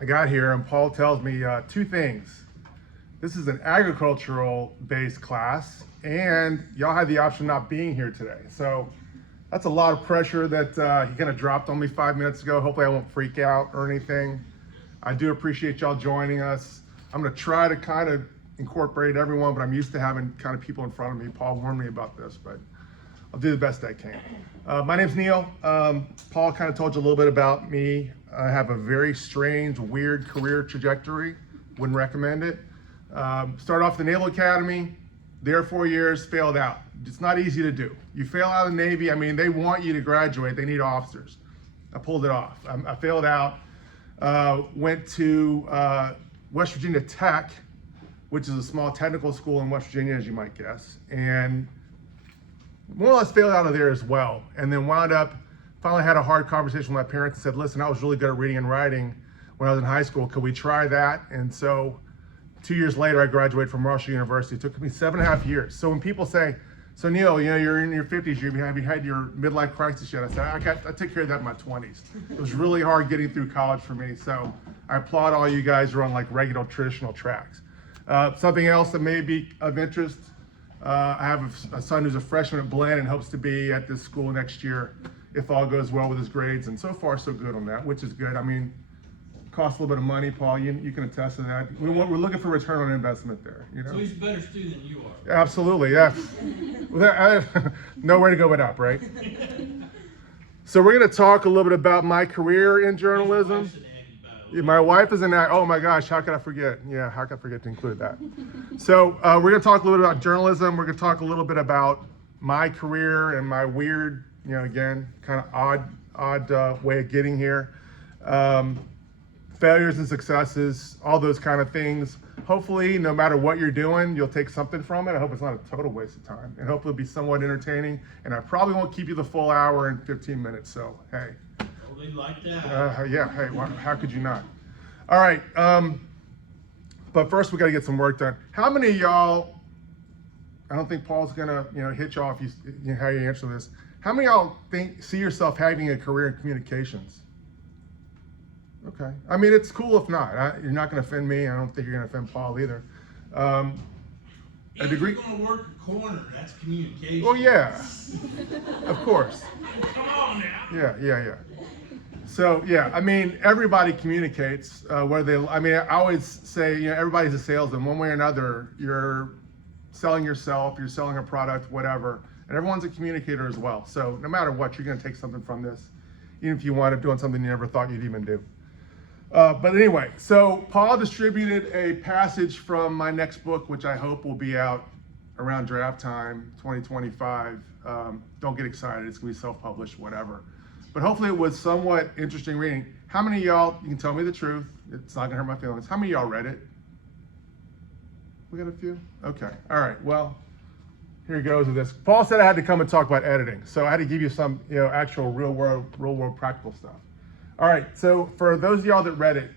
I got here and Paul tells me two things. This is an agricultural based class and y'all had the option of not being here today. So that's a lot of pressure that he kind of dropped on me 5 minutes ago. Hopefully I won't freak out or anything. I do appreciate y'all joining us. I'm gonna try to kind of incorporate everyone, but I'm used to having kind of people in front of me. Paul warned me about this, but I'll do the best I can. My name's Neil. Paul kind of told you a little bit about me. I have a very strange, weird career trajectory. Wouldn't recommend it. Started off the Naval Academy, there 4 years, failed out. It's not easy to do. You fail out of the Navy, I mean, they want you to graduate, they need officers. I pulled it off. I failed out, went to West Virginia Tech, which is a small technical school in West Virginia, as you might guess, and more or less failed out of there as well. And then wound up, finally had a hard conversation with my parents and said, listen, I was really good at reading and writing when I was in high school. Could we try that? And so 2 years later, I graduated from Marshall University. It took me 7.5 years. So when people say, so Neil, you know, you're in your 50s, have you had your midlife crisis yet? I said, I took care of that in my 20s. It was really hard getting through college for me. So I applaud all you guys who are on like regular traditional tracks. Something else that may be of interest, I have a son who's a freshman at Blinn and hopes to be at this school next year if all goes well with his grades. And so far, so good on that, which is good. I mean, costs a little bit of money, Paul. You can attest to that. We're looking for return on investment there. You know? So he's a better student than you are. Absolutely, yeah. Nowhere to go but up, right? So we're going to talk a little bit about my career in journalism. My wife is an actor. Oh my gosh, how could I forget? Yeah, how could I forget to include that? So we're going to talk a little bit about journalism. We're going to talk a little bit about my career and my weird, you know, again, kind of odd way of getting here. Failures and successes, all those kind of things. Hopefully, no matter what you're doing, you'll take something from it. I hope it's not a total waste of time, and hopefully it'll be somewhat entertaining. And I probably won't keep you the full hour and 15 minutes, so hey. Oh, they like that. Yeah, hey, how could you not? All right, but first we got to get some work done. How many of y'all, I don't think Paul's gonna, you know, hit you off how you answer this. How many of y'all see yourself having a career in communications? Okay. I mean, it's cool if not. You're not going to offend me. I don't think you're going to offend Paul either. A degree. If you're going to work a corner, that's communication. Well, yeah. Of course. Come on now. Yeah. So, yeah, I mean, everybody communicates. I always say, you know, everybody's a salesman. One way or another, you're selling yourself, you're selling a product, whatever. And everyone's a communicator as well. So no matter what, you're going to take something from this, even if you wind up doing something you never thought you'd even do. But anyway, so Paul distributed a passage from my next book, which I hope will be out around draft time, 2025. Don't get excited, it's gonna be self-published, whatever. But hopefully it was somewhat interesting reading. How many of y'all, you can tell me the truth, it's not gonna hurt my feelings. How many of y'all read it? We got a few? Okay, all right, well, here goes with this. Paul said I had to come and talk about editing, so I had to give you some, you know, actual real world practical stuff. All right, so for those of y'all that read it,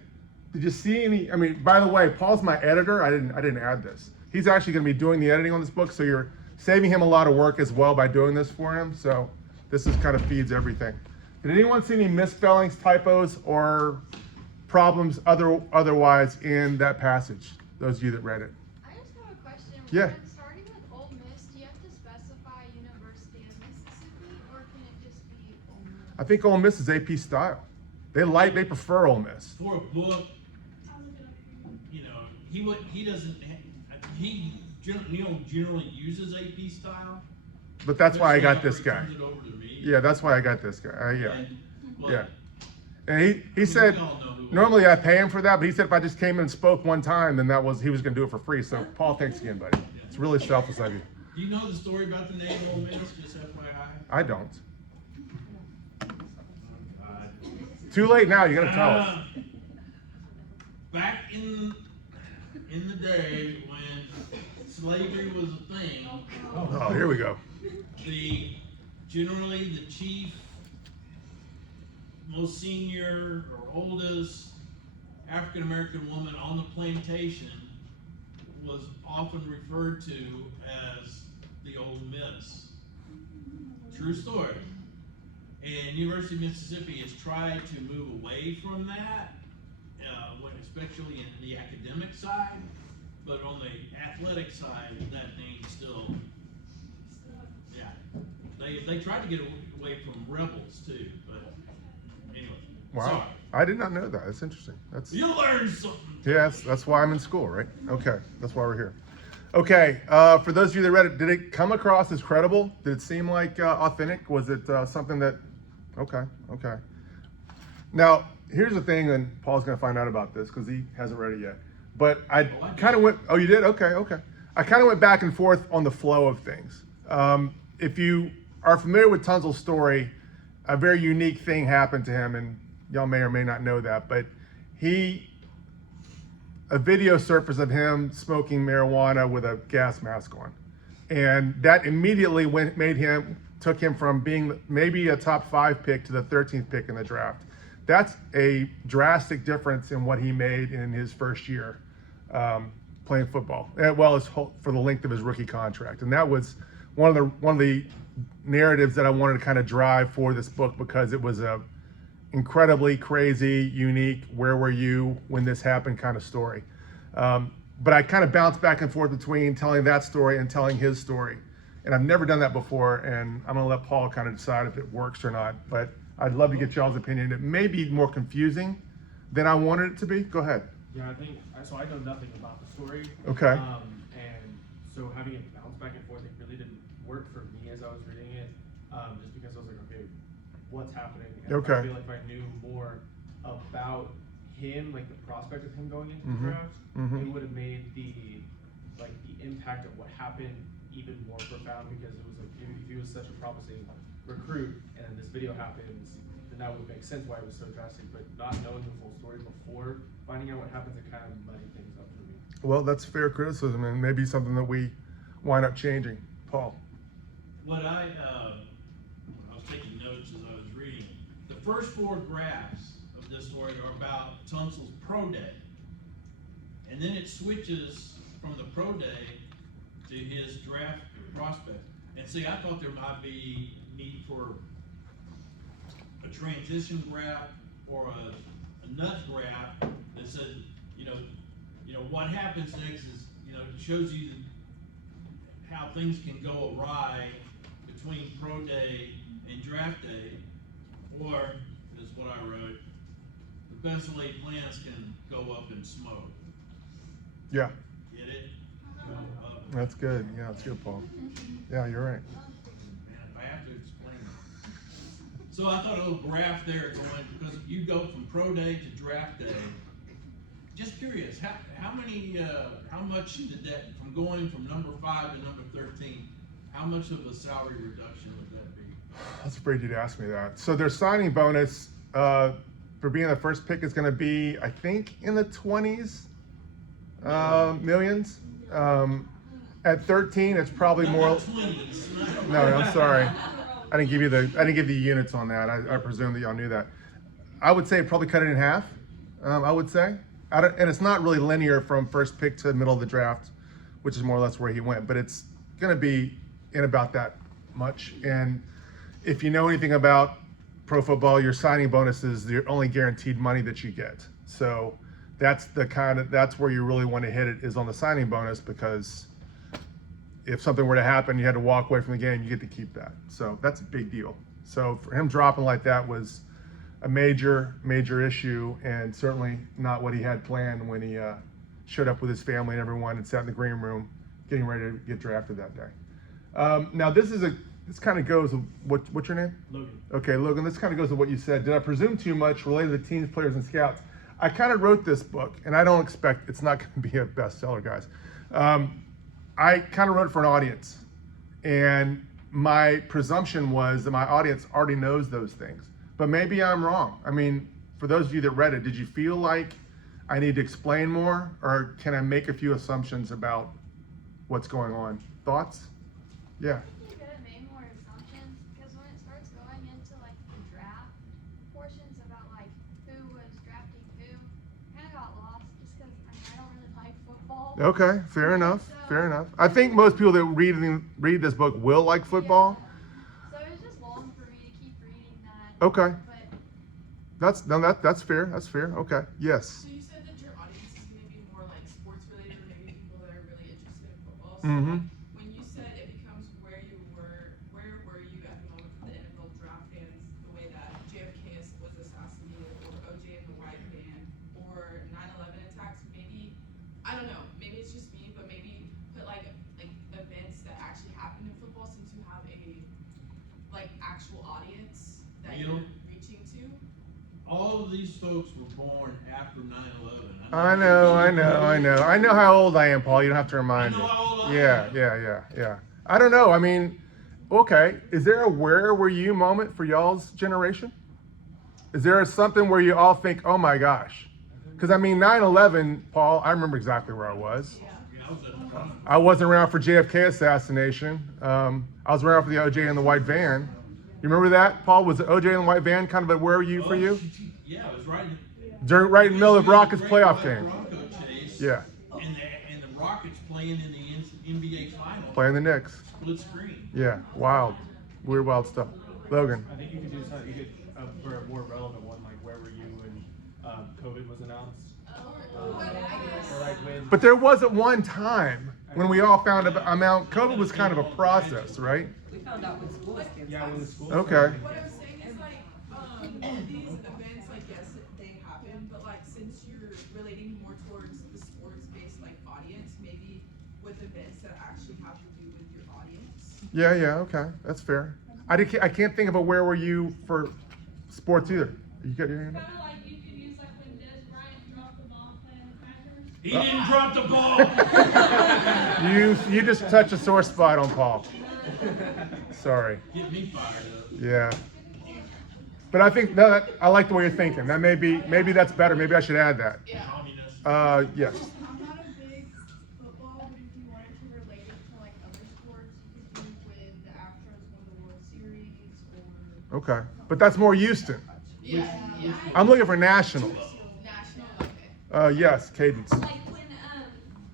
did you see any, I mean, by the way, Paul's my editor. I didn't add this. He's actually gonna be doing the editing on this book, so you're saving him a lot of work as well by doing this for him. So this is kind of feeds everything. Did anyone see any misspellings, typos, or problems otherwise in that passage? Those of you that read it. I just have a question. Yeah. When starting with Ole Miss, do you have to specify University of Mississippi, or can it just be Ole Miss? I think Ole Miss is AP style. They prefer Ole Miss. For a book, you know, Neil generally uses AP style. But that's why I got this guy. Turns it over to me. Yeah, that's why I got this guy. Yeah. Well, Yeah. And he said, normally I pay him for that, but he said if I just came in and spoke one time, then he was going to do it for free. So Paul, thanks again, buddy. It's really selfless of you. Do you know the story about the name Ole Miss, just FYI? I don't. Too late now, you got to tell us. Back in the day when slavery was a thing, Oh, here we go. generally the chief, most senior or oldest African American woman on the plantation was often referred to as the Old Miss. True story. And University of Mississippi has tried to move away from that. especially in the academic side, but on the athletic side, that name still, yeah. They tried to get away from rebels too, but anyway. Wow. Sorry. I did not know that. That's interesting. That's You learned something. yeah. That's why I'm in school, right? Okay. That's why we're here. Okay. For those of you that read it, did it come across as credible? Did it seem like authentic? Was it something that? Okay. Okay. Now here's the thing, and Paul's going to find out about this because he hasn't read it yet. But I kind of went. Oh, you did? Okay. Okay. I kind of went back and forth on the flow of things. If you are familiar with Tunzel's story, a very unique thing happened to him, and y'all may or may not know that, but a video surfaced of him smoking marijuana with a gas mask on. And that immediately took him from being maybe a top 5 pick to the 13th pick in the draft. That's a drastic difference in what he made in his first year playing football, as well as for the length of his rookie contract. And that was one of the narratives that I wanted to kind of drive for this book, because it was a incredibly crazy, unique, where were you when this happened kind of story. But I kind of bounced back and forth between telling that story and telling his story. And I've never done that before, and I'm gonna let Paul kind of decide if it works or not, but I'd love to get y'all's opinion. It may be more confusing than I wanted it to be. Go ahead. Yeah, I know nothing about the story. Okay. And so having it bounce back and forth, it really didn't work for me as I was reading it, just because I was like, okay, what's happening? And Okay. I feel like if I knew more about him, like the prospect of him going into the draft, it would have made the impact of what happened even more profound, because it was if he was such a promising recruit and then this video happens, then that would make sense why it was so drastic. But not knowing the full story before finding out what happens, it kind of muddied things up for me. Well, that's fair criticism, and maybe something that we wind up changing. Paul. What I was taking notes as I was reading, the first 4 graphs of this story are about Tunsil's pro day. And then it switches from the pro day to his draft prospect. And see, I thought there might be need for a transition graph or a nut graph that said, you know, what happens next is, it shows you how things can go awry between pro day and draft day, or, is what I wrote, the best laid plans can go up in smoke. Yeah, Get it? that's good. Yeah, that's good, Paul. Yeah, you're right. Man, if I have to explain it. So I thought a little graph there going, because you go from pro day to draft day. Just curious, how much did that, from going from number 5 to number 13, how much of a salary reduction would that be? That's afraid you'd ask me that. So their signing bonus for being the first pick is going to be, I think, in the 20s millions. At 13, it's probably more. Not 20s. No, I'm sorry. I didn't give you units on that. I presume that y'all knew that. I would say probably cut it in half. I would say, and it's not really linear from first pick to middle of the draft, which is more or less where he went. But it's going to be in about that much. And if you know anything about pro football, your signing bonus is the only guaranteed money that you get. So that's where you really want to hit it, is on the signing bonus, because if something were to happen, you had to walk away from the game, you get to keep that. So that's a big deal. So for him dropping like that was a major issue, and certainly not what he had planned when he showed up with his family and everyone and sat in the green room getting ready to get drafted that day. Now this kind of goes with, what's your name? Logan. Okay, Logan, this kind of goes with what you said. Did I presume too much related to the teams, players, and scouts? I kind of wrote this book, and I don't expect, it's not going to be a bestseller, guys. I kind of wrote it for an audience, and my presumption was that my audience already knows those things, but maybe I'm wrong. I mean, for those of you that read it, did you feel like I need to explain more, or can I make a few assumptions about what's going on? Thoughts? Yeah. I think you could have made more assumptions, because when it starts going into like the draft portions about like who was drafting who, kind of got lost just because I don't really like football. Okay, fair enough. Fair enough. I think most people that read this book will like football. Yeah. So it was just long for me to keep reading that. Okay. But That's fair. That's fair. Okay. Yes. So you said that your audience So Mm-hmm. when you said it becomes where were you at the moment for the NFL draft fans, the way that JFK was assassinated, or OJ and the White Van, or 9/11 attacks, maybe, I don't know, maybe it's just me, but maybe put like events that actually happened in football, since you have a actual audience that You know, you're reaching to. all of these folks were born after 9/11. I know how old I am, Paul. You don't have to remind I me. know how old I Yeah, am. yeah. I don't know. I mean, okay. Is there a where were you moment for y'all's generation? Is there something where you all think, oh my gosh? Because I mean, 9/11, Paul, I remember exactly where I was. I was at the front. I wasn't around for JFK assassination. I was around for the OJ and the White Van. You remember that, Paul? Was the OJ and the White Van kind of a where were you for you? Yeah, it was right Right in the middle of Rockets Great playoff White game. Bronco chase. Yeah, And the Rockets playing in the NBA Finals. playing the Knicks. Split screen. Yeah, wild. Weird, wild stuff. Logan. I think you could do something. You could for a more relevant one, like where were you when COVID was announced? Or like when. But there wasn't one time when we all found out. I mean, COVID was kind of a process, right? We found out when school was canceled. Yeah, when the school. Okay. What I'm saying is these events, yes, they happen, but since you're relating more towards the sports-based audience, maybe with events that actually have to do with your audience. Yeah, okay. That's fair. I can't think of a where were you for sports either. You got your hand up? Kind of like you could use when Des Bryant dropped the ball playing the Packers. He didn't drop the ball. You just touched a sore spot on Paul. Sorry. Get me fired up. Yeah. But I think I like the way you're thinking. That maybe that's better. Maybe I should add that. Communist. Yes. I'm not a big football, but if you wanted to relate it to other sports, you could do when the Astros won the World Series or. Okay. But that's more Houston. Yeah. I'm looking for nationals. National, okay. Yes, Cadence. Like when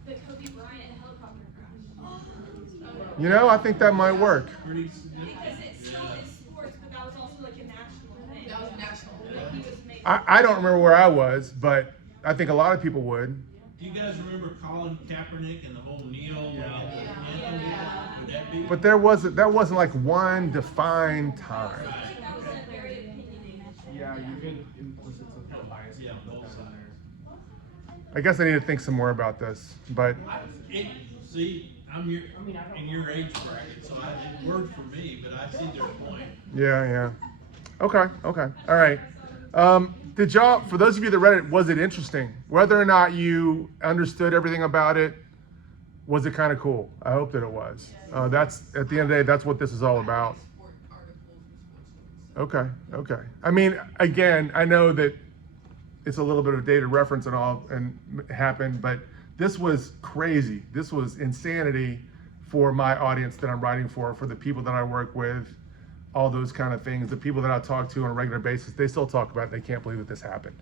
the Kobe Bryant helicopter crash. You know, I think that might work. Pretty significant. Because it still is sports, but that was also a national thing. That was national. He was made. I don't remember where I was, but I think a lot of people would. Do you guys remember Colin Kaepernick and the whole kneel? Yeah. Would that be? But that wasn't like one defined time. I think that was a very opinionated. Yeah, you could implicit some kind of bias. Yeah, and put both that in sides. there. I guess I need to think some more about this. But See, I'm in your age bracket, so it worked for me, but I see their point. yeah. Okay. All right. Did y'all, for those of you that read it, was it interesting? Whether or not you understood everything about it, was it kind of cool? I hope that it was. That's at the end of the day, that's what this is all about. Sport articles and sports stories. Okay. I mean, again, I know that it's a little bit of dated reference and all and happened, but this was crazy. This was insanity for my audience that I'm writing for the people that I work with, all those kind of things. The people that I talk to on a regular basis, they still talk about it. They can't believe that this happened.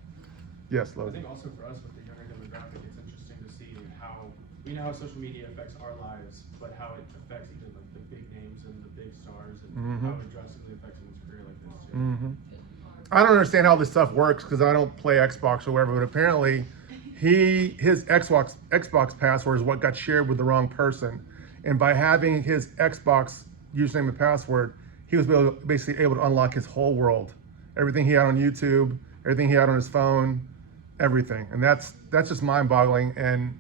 Yes, I Logan. think also for us with the younger demographic, it's interesting to see how we know how social media affects our lives, but how it affects even the big names and the big stars, and how it drastically affects someone's career like this too. I don't understand how this stuff works because I don't play Xbox or whatever, but apparently his Xbox password is what got shared with the wrong person. And by having his Xbox username and password, he was basically able to unlock his whole world. Everything he had on YouTube, everything he had on his phone, everything. And that's just mind-boggling, and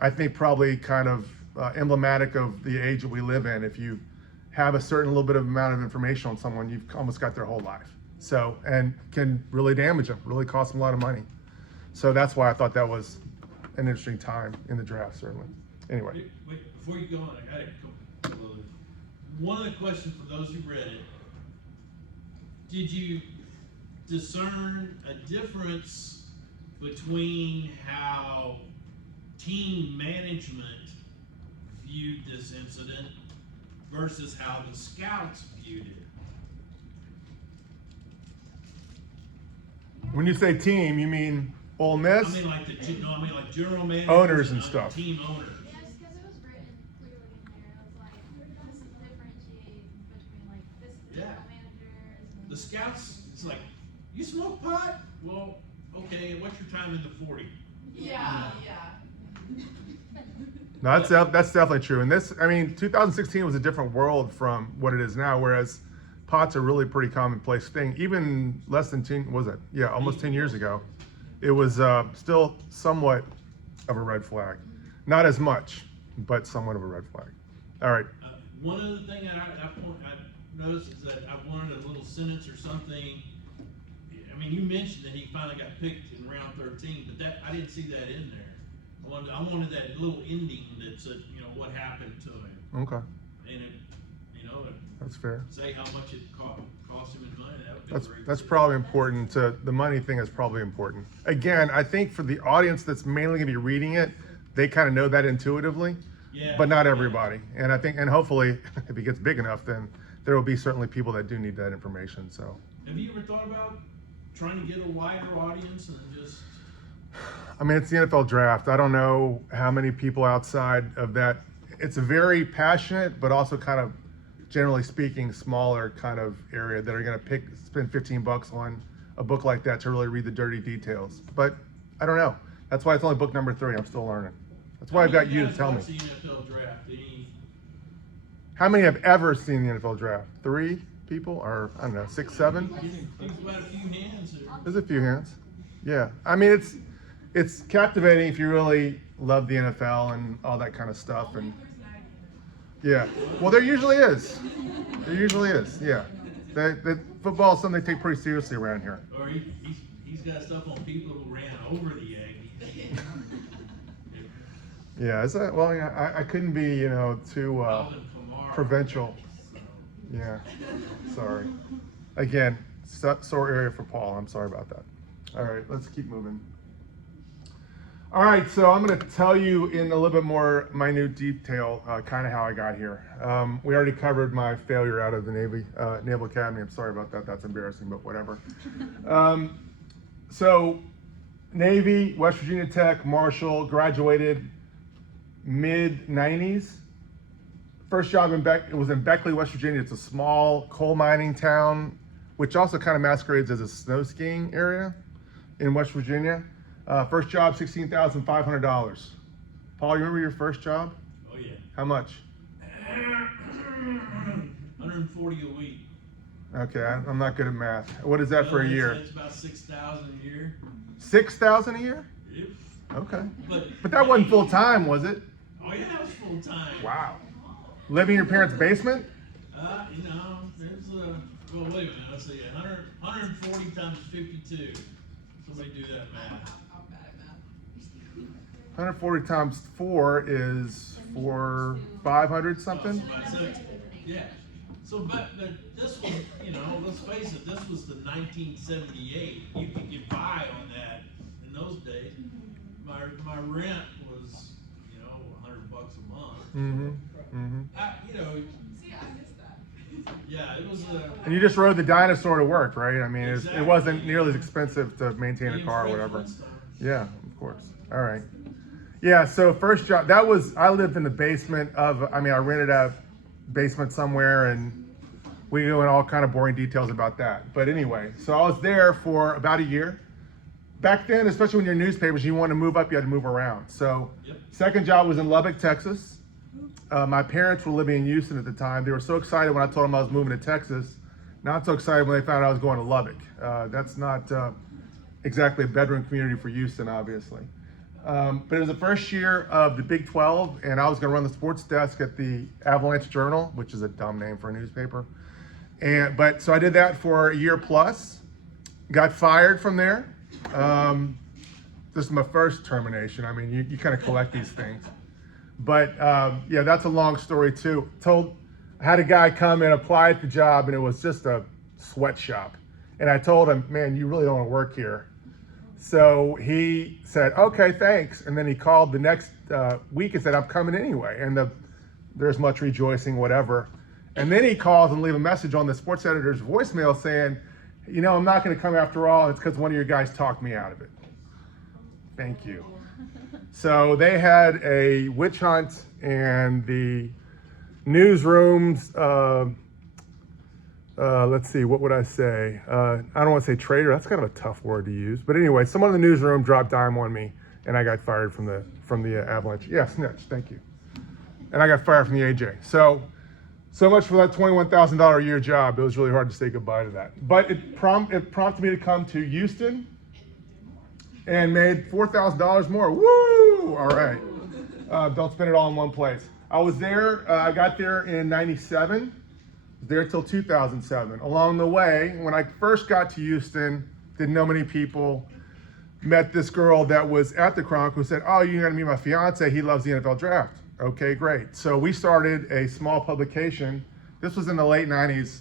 I think probably kind of emblematic of the age that we live in. If you have a certain little bit of amount of information on someone, you've almost got their whole life. So, and can really damage them, really cost them a lot of money. So that's why I thought that was an interesting time in the draft, certainly. Anyway. Wait, before you go on, I got a couple of. One of the questions for those who read it, did you discern a difference between how team management viewed this incident versus how the scouts viewed it? When you say team, you mean Ole Miss? I mean like general managers, Owners and stuff. Team owners. Yeah, just because it was written clearly in there. It was like, this is differentiating between this is the Yeah. managers. And The scouts, it's like, you smoke pot? Well, okay, what's your time in the 40? Yeah. No, that's definitely true. And this, I mean, 2016 was a different world from what it is now, whereas pot's a really pretty commonplace thing. Even less than 10, was it? Yeah, almost 10 years ago. It was still somewhat of a red flag. Not as much, but somewhat of a red flag. All right. One other thing I noticed is that I wanted a little sentence or something. I mean, you mentioned that he finally got picked in round 13, but that I didn't see that in there. I wanted that little ending that said, you know, what happened to him. Okay. And it, you know, That's fair. say how much it cost him in money. That would be great. That's probably important. The money thing is probably important. Again, I think for the audience that's mainly gonna be reading it, they kind of know that intuitively, Yeah. but not everybody. And I think, and hopefully, if it gets big enough, then there will be certainly people that do need that information. So. Have you ever thought about trying to get a wider audience and just? I mean, it's the NFL draft. I don't know how many people outside of that. It's a very passionate, but also kind of, generally speaking, smaller kind of area that are going to spend $15 on a book like that to really read the dirty details. But I don't know. That's why it's only book number 3. I'm still learning. That's why I've got you to tell me. The NFL draft. How many have ever seen the NFL draft? 3 people, or I don't know, 6, 7? There's about a few hands there. There's a few hands. Yeah, I mean it's captivating if you really love the NFL and all that kind of stuff. And yeah, well, there usually is. There usually is. Yeah, the football is something they take pretty seriously around here. Or he's got stuff on people who ran over the Aggies. Yeah, is that, well, yeah, I couldn't be, you know, too provincial. Yeah, sorry. Again, sore area for Paul. I'm sorry about that. All right, let's keep moving. All right, so I'm going to tell you in a little bit more minute detail kind of how I got here. We already covered my failure out of the Naval Academy. I'm sorry about that. That's embarrassing, but whatever. So Navy, West Virginia Tech, Marshall, graduated mid-90s. First job it was in Beckley, West Virginia. It's a small coal mining town, which also kind of masquerades as a snow skiing area in West Virginia. First job, $16,500. Paul, you remember your first job? Oh yeah. How much? 140 a week. Okay, I'm not good at math. What is that for a year? It's about 6,000 a year. 6,000 a year? Yep. Okay. But that wasn't full time, was it? Oh yeah, it was full time. Wow. Living in your parents' basement? You know, there's well, wait a minute. Let's see. 140 times 52. Somebody do that math. 140 times 4 is 500 something? Yeah. So, but this was, you know, let's face it, this was the 1978. You could get by on that in those days. My rent was, you know, $100 a month. Mm-hmm. Mm-hmm. You know. See, I missed that. Yeah, it was. And you just rode the dinosaur to work, right? I mean, Exactly. it wasn't nearly as expensive to maintain a car or Fred whatever. Flintstone. Yeah, of course. All right. Yeah, so first job, I lived in the basement I rented a basement somewhere, and we go into all kind of boring details about that. But anyway, so I was there for about a year. Back then, especially when you're in newspapers, you want to move up, you had to move around. So second job was in Lubbock, Texas. My parents were living in Houston at the time. They were so excited when I told them I was moving to Texas. Not so excited when they found out I was going to Lubbock. That's not exactly a bedroom community for Houston, obviously. But it was the first year of the Big 12, and I was going to run the sports desk at the Avalanche Journal, which is a dumb name for a newspaper. So I did that for a year plus. Got fired from there. This is my first termination. I mean, you kind of collect these things. But yeah, that's a long story too. I had a guy come and apply at the job, and it was just a sweatshop. And I told him, man, you really don't want to work here. So he said, okay, thanks. And then he called the next week and said, I'm coming anyway. And there's much rejoicing, whatever. And then he calls and leave a message on the sports editor's voicemail saying, you know, I'm not going to come after all. It's because one of your guys talked me out of it. Thank you. So they had a witch hunt, and the newsrooms, let's see, what would I say? I don't want to say traitor. That's kind of a tough word to use. But anyway, someone in the newsroom dropped dime on me, and I got fired from from the Avalanche. Yeah, snitch, thank you. And I got fired from the AJ. So much for that $21,000 a year job. It was really hard to say goodbye to that. But it prompted me to come to Houston and made $4,000 more. Woo! All right. Don't spend it all in one place. I was there, I got there in 97, there till 2007. Along the way, when I first got to Houston, didn't know many people, met this girl that was at the Chronicle who said, oh, you're gonna meet my fiance, he loves the NFL draft. Okay, great. So we started a small publication. This was in the late 90s,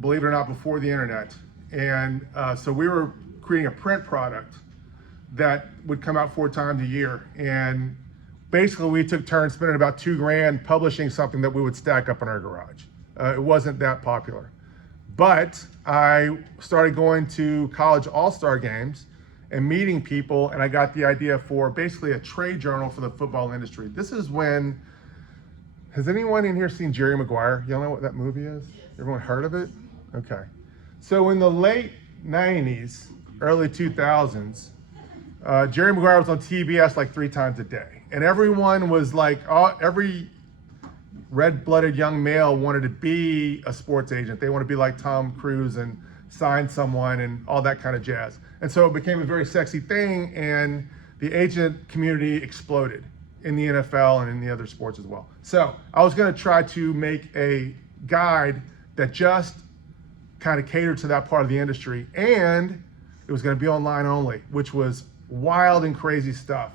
believe it or not, before the internet. And so we were creating a print product that would come out 4 times a year. And basically we took turns spending about $2,000 publishing something that we would stack up in our garage. It wasn't that popular. But I started going to college all-star games and meeting people, and I got the idea for basically a trade journal for the football industry. This is when, has anyone in here seen Jerry Maguire? Y'all know what that movie is? Everyone heard of it? Okay. So in the late 90s, early 2000s, Jerry Maguire was on TBS like 3 times a day. And everyone was like, every red-blooded young male wanted to be a sports agent. They want to be like Tom Cruise and sign someone and all that kind of jazz. And so it became a very sexy thing, and the agent community exploded in the NFL and in the other sports as well. So I was going to try to make a guide that just kind of catered to that part of the industry, and it was going to be online only, which was wild and crazy stuff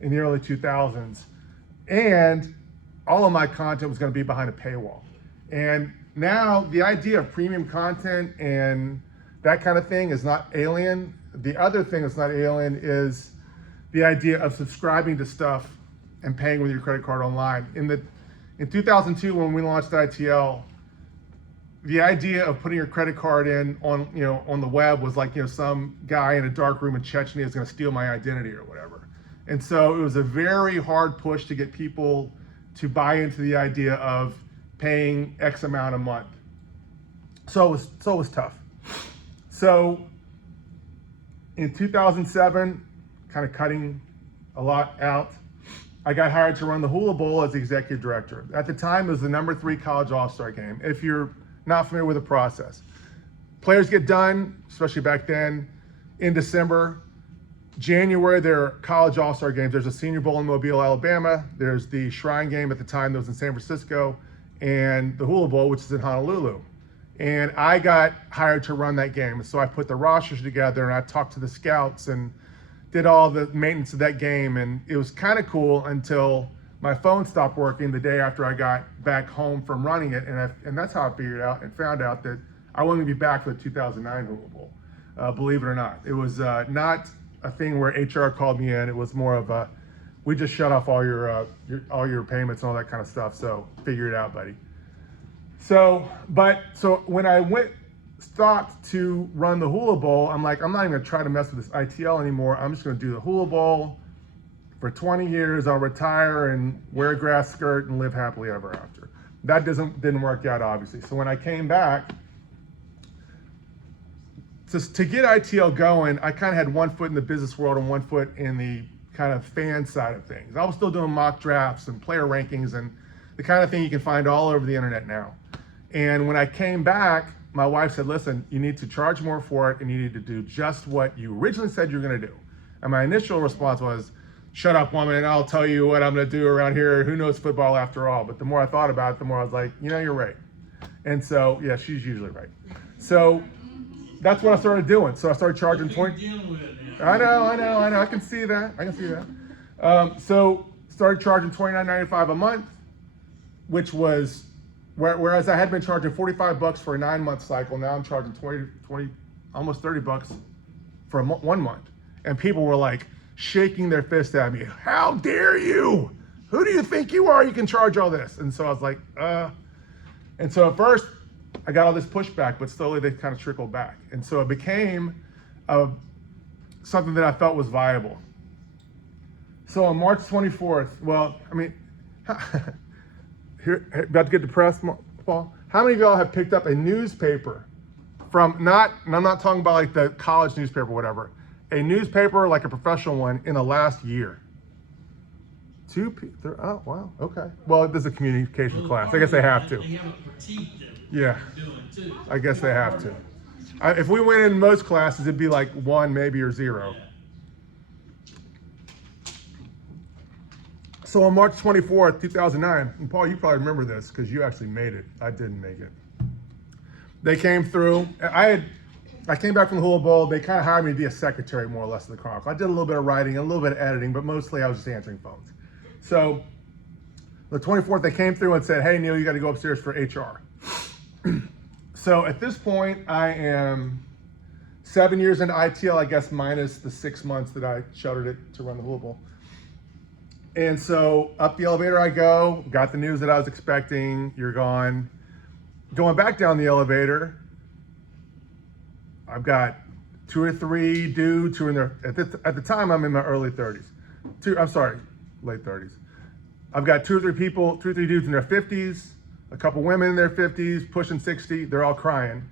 in the early 2000s. And all of my content was going to be behind a paywall. And now the idea of premium content and that kind of thing is not alien. The other thing that's not alien is the idea of subscribing to stuff and paying with your credit card online. In 2002, when we launched ITL, the idea of putting your credit card in on the web was like, some guy in a dark room in Chechnya is going to steal my identity or whatever. And so it was a very hard push to get people to buy into the idea of paying X amount a month. So it was tough. So in 2007, kind of cutting a lot out, I got hired to run the Hula Bowl as the executive director. At the time, it was the #3 college all-star game. If you're not familiar with the process, players get done, especially back then, in December. January, there are college all-star games. There's a Senior Bowl in Mobile, Alabama. There's the Shrine Game at the time that was in San Francisco, and the Hula Bowl, which is in Honolulu. And I got hired to run that game. So I put the rosters together, and I talked to the scouts and did all the maintenance of that game. And it was kind of cool until my phone stopped working the day after I got back home from running it. And that's how I figured out and found out that I wasn't going to be back for the 2009 Hula Bowl, believe it or not. It was not a thing where HR called me in. It was more of a, we just shut off all your payments and all that kind of stuff. So figure it out, buddy. So when I stopped to run the Hula Bowl, I'm like, I'm not even gonna try to mess with this ITL anymore. I'm just gonna do the Hula Bowl for 20 years. I'll retire and wear a grass skirt and live happily ever after. That didn't work out, obviously. So when I came back, to get ITL going, I kind of had one foot in the business world and one foot in the kind of fan side of things. I was still doing mock drafts and player rankings and the kind of thing you can find all over the internet now. And when I came back, my wife said, listen, you need to charge more for it and you need to do just what you originally said you were gonna do. And my initial response was, shut up, woman, I'll tell you what I'm gonna do around here. Who knows football after all? But the more I thought about it, the more I was like, you're right. And so, yeah, she's usually right. So that's what I started doing. So I started charging 20. I know. I can see that. So started charging $29.95 a month, which was, whereas I had been charging $45 for a 9-month cycle, now I'm charging 20, almost $30 for 1 month. And people were like shaking their fist at me. How dare you? Who do you think you are? You can charge all this. And so I was like, And so at first I got all this pushback, but slowly they kind of trickled back. And so it became something that I felt was viable. So on March 24th, here, about to get depressed, Paul. How many of y'all have picked up a newspaper and I'm not talking about like the college newspaper or whatever, a newspaper like a professional one in the last year? Oh, wow, okay. Well, there's a communication Well, class. I guess they have to. They haven't critiqued them. Yeah. Doing too. I guess they have to. If we went in most classes, it'd be like 1 maybe or 0. Yeah. So on March 24th, 2009, and Paul, you probably remember this because you actually made it. I didn't make it. They came through. I came back from the Hula Bowl. They kind of hired me to be a secretary, more or less, of the Chronicle. I did a little bit of writing, a little bit of editing, but mostly I was just answering phones. So the 24th, they came through and said, hey, Neil, you got to go upstairs for HR. So at this point, I am 7 years into ITL, I guess, minus the 6 months that I shuttered it to run the Hula Bowl. And so up the elevator I go, got the news that I was expecting, you're gone. Going back down the elevator, I've got 2 or 3 dudes who are in their, at the time I'm in my early 30s. Late 30s. I've got 2 or 3 people, 2 or 3 dudes in their 50s, a couple women in their 50s, pushing 60. They're all crying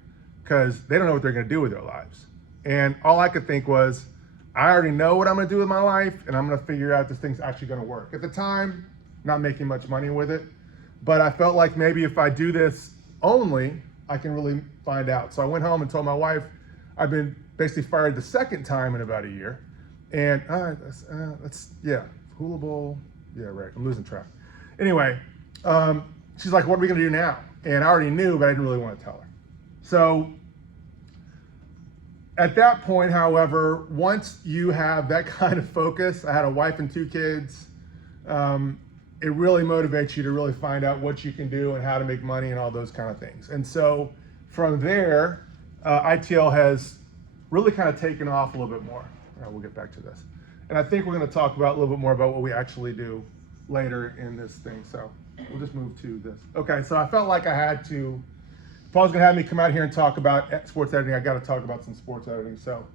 because they don't know what they're going to do with their lives. And all I could think was, I already know what I'm going to do with my life, and I'm going to figure out if this thing's actually going to work. At the time, not making much money with it, but I felt like maybe if I do this only, I can really find out. So I went home and told my wife I've been basically fired the 2nd time in about a year. And Hula Bowl, yeah, right, I'm losing track. Anyway, she's like, what are we going to do now? And I already knew, but I didn't really want to tell her. So at that point, however, once you have that kind of focus, I had a wife and 2 kids, it really motivates you to really find out what you can do and how to make money and all those kind of things. And so from there, ITL has really kind of taken off a little bit more. We'll get back to this. And I think we're going to talk about a little bit more about what we actually do later in this thing. So we'll just move to this. Okay, so I felt like I had to, Paul's gonna have me come out here and talk about sports editing. I gotta talk about some sports editing, so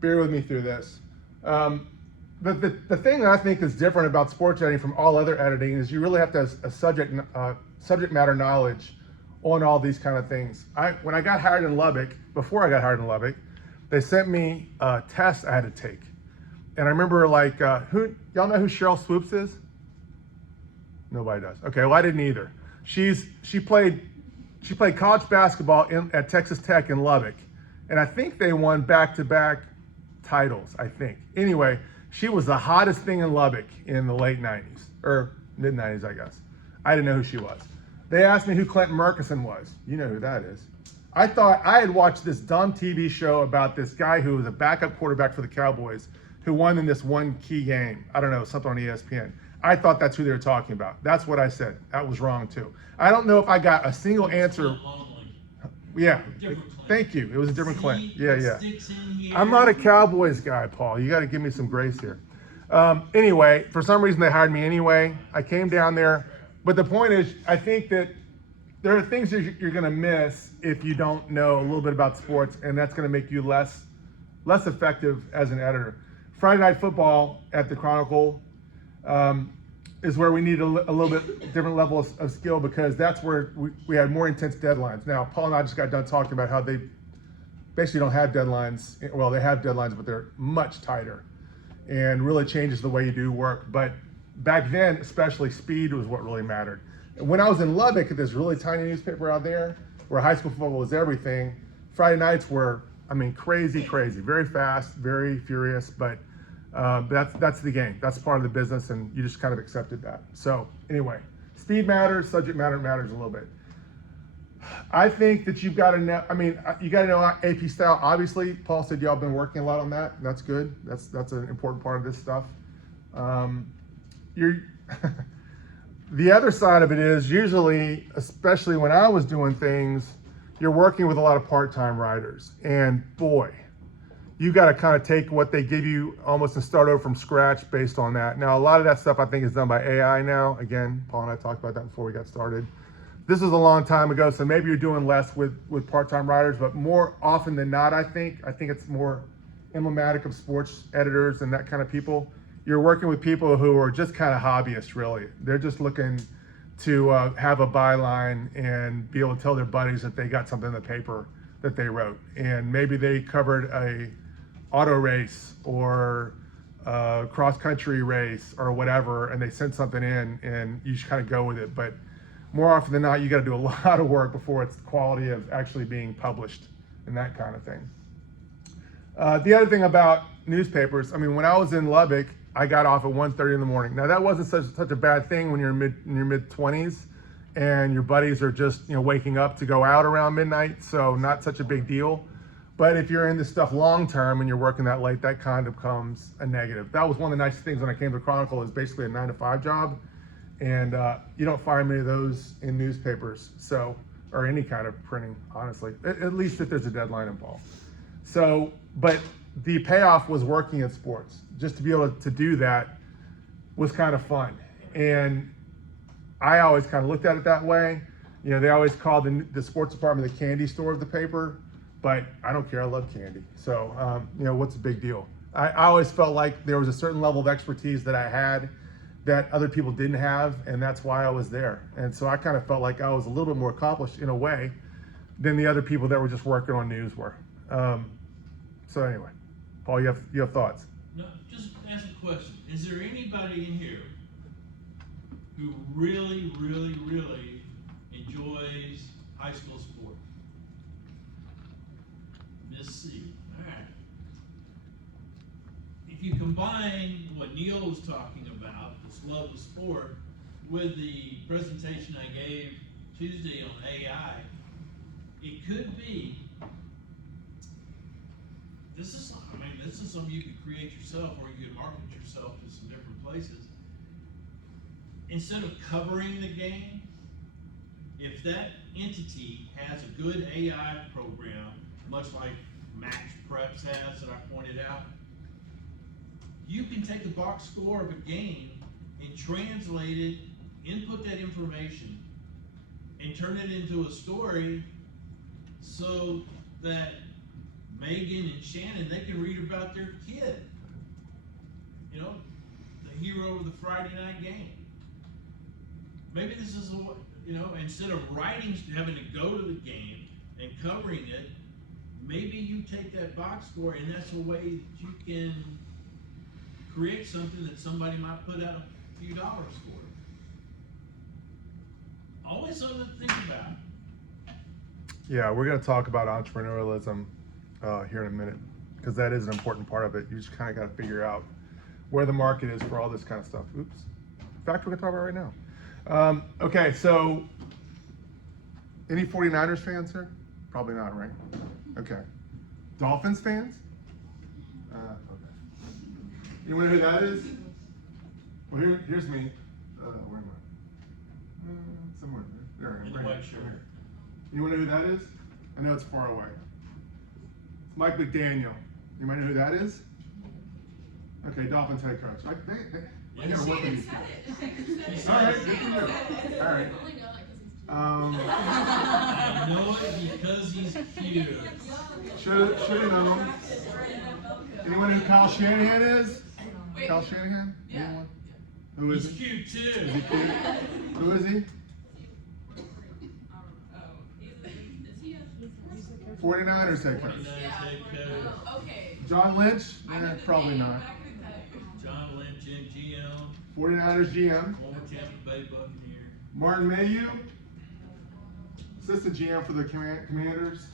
bear with me through this. But the thing that I think is different about sports editing from all other editing is you really have to have a subject matter knowledge on all these kind of things. When I got hired in Lubbock, before I got hired in Lubbock, they sent me a test I had to take. And I remember like, y'all know who Cheryl Swoops is? Nobody does. Okay, well I didn't either. She played college basketball at Texas Tech in Lubbock. And I think they won back-to-back titles, I think. Anyway, she was the hottest thing in Lubbock in the late 90s, or mid-90s, I guess. I didn't know who she was. They asked me who Clinton Murkison was. You know who that is. I thought I had watched this dumb TV show about this guy who was a backup quarterback for the Cowboys who won in this one key game. I don't know, something on ESPN. I thought that's who they were talking about. That's what I said. That was wrong too. I don't know if I got a single answer. Yeah, thank you. It was a different Clint. Yeah. I'm not a Cowboys guy, Paul. You got to give me some grace here. Anyway, for some reason they hired me anyway. I came down there. But the point is, I think that there are things that you're going to miss if you don't know a little bit about sports, and that's going to make you less effective as an editor. Friday Night Football at the Chronicle is where we need a little bit different level of skill, because that's where we had more intense deadlines. Now, Paul and I just got done talking about how they basically don't have deadlines. Well, they have deadlines, but they're much tighter and really changes the way you do work. But back then, especially, speed was what really mattered. When I was in Lubbock at this really tiny newspaper out there, where high school football was everything, Friday nights were, crazy, very fast, very furious, but that's the game. That's part of the business, and you just kind of accepted that. So anyway, speed matters, subject matter matters a little bit. I think that you've got to know, you got to know AP style. Obviously, Paul said y'all been working a lot on that. That's good. That's an important part of this stuff. The other side of it is usually, especially when I was doing things, you're working with a lot of part-time writers, and boy, you got to kind of take what they give you almost and start over from scratch based on that. Now, a lot of that stuff I think is done by AI now. Again, Paul and I talked about that before we got started. This was a long time ago, so maybe you're doing less with part-time writers, but more often than not, I think it's more emblematic of sports editors and that kind of people. You're working with people who are just kind of hobbyists, really. They're just looking to have a byline and be able to tell their buddies that they got something in the paper that they wrote. And maybe they covered a auto race or cross country race or whatever, and they send something in and you just kind of go with it. But more often than not, you got to do a lot of work before it's the quality of actually being published and that kind of thing. The other thing about newspapers, I mean, when I was in Lubbock, I got off at 1:30 in the morning. Now that wasn't such a bad thing when you're in your mid 20s and your buddies are just, you know, waking up to go out around midnight, so not such a big deal. But if you're in this stuff long term and you're working that late, that kind of becomes a negative. That was one of the nice things when I came to the Chronicle, is basically a 9-to-5 job, and you don't find many of those in newspapers, so, or any kind of printing, honestly, at least if there's a deadline involved. So, but the payoff was working in sports. Just to be able to do that was kind of fun, and I always kind of looked at it that way. You know, they always called the sports department the candy store of the paper, but I don't care. I love candy. So, you know, what's the big deal? I always felt like there was a certain level of expertise that I had that other people didn't have, and that's why I was there. And so I kind of felt like I was a little bit more accomplished in a way than the other people that were just working on news were. So anyway, Paul, you have thoughts? No, just ask a question. Is there anybody in here who really, really, really enjoys high school sport? Miss C. All right. If you combine what Neil was talking about, this love of sport, with the presentation I gave Tuesday on AI, it could be, this is something you could create yourself, or you could market yourself to some different places. Instead of covering the game, if that entity has a good AI program, much like Match Preps has that I pointed out, you can take the box score of a game and translate it, input that information, and turn it into a story so that Megan and Shannon, they can read about their kid. You know, the hero of the Friday night game. Maybe this is, you know, instead of writing, having to go to the game and covering it, maybe you take that box score and that's a way that you can create something that somebody might put out a few dollars for. Always something to think about. Yeah, we're going to talk about entrepreneurialism here in a minute, because that is an important part of it. You just kind of got to figure out where the market is for all this kind of stuff. Oops. In fact, we're going to talk about it right now. Okay, so any 49ers fans here? Probably not, right? Okay. Dolphins fans? Okay. You want to know who that is? Well, here's me. Where am I? Somewhere there. In the Right white here. shirt. Right here. You want to know who that is? I know it's far away. It's Mike McDaniel. You might know who that is? Okay, Dolphins head coach. I gotta work with you. All right, good for you. All right. I know it because he's cute. Should have known. Anyone know who Kyle Shanahan is? Wait. Kyle Shanahan? Yeah. Anyone? Who is He's he? cute too. Is he cute? Who is he? 49ers head coach. 49ers head coach. Okay. John Lynch? I know the Probably name, not. but I couldn't tell you. John Lynch, GM, 49ers GM. former Tampa Bay Buccaneer. Martin Mayhew, assistant GM for the Commanders.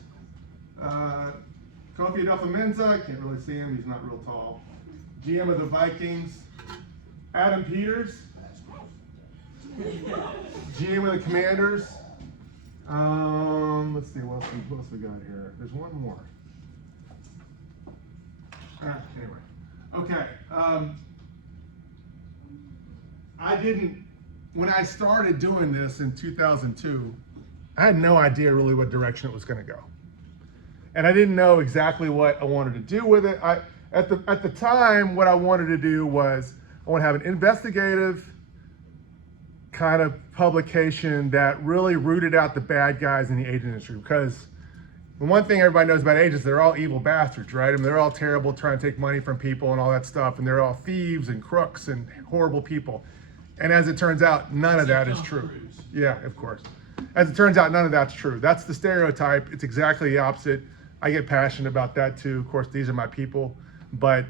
Kofi Adolfo-Mensa, can't really see him, he's not real tall. GM of the Vikings. Adam Peters, GM of the Commanders. Let's see, what else we got here? There's one more. Anyway, okay. When I started doing this in 2002, I had no idea really what direction it was going to go. And I didn't know exactly what I wanted to do with it. At the time, what I wanted to do was, I want to have an investigative kind of publication that really rooted out the bad guys in the agent industry. Because the one thing everybody knows about agents, they're all evil bastards, right? I mean, they're all terrible, trying to take money from people and all that stuff. And they're all thieves and crooks and horrible people. And as it turns out, none of that is true. Yeah, of course. As it turns out, none of that's true. That's the stereotype. It's exactly the opposite. I get passionate about that too. Of course, these are my people. But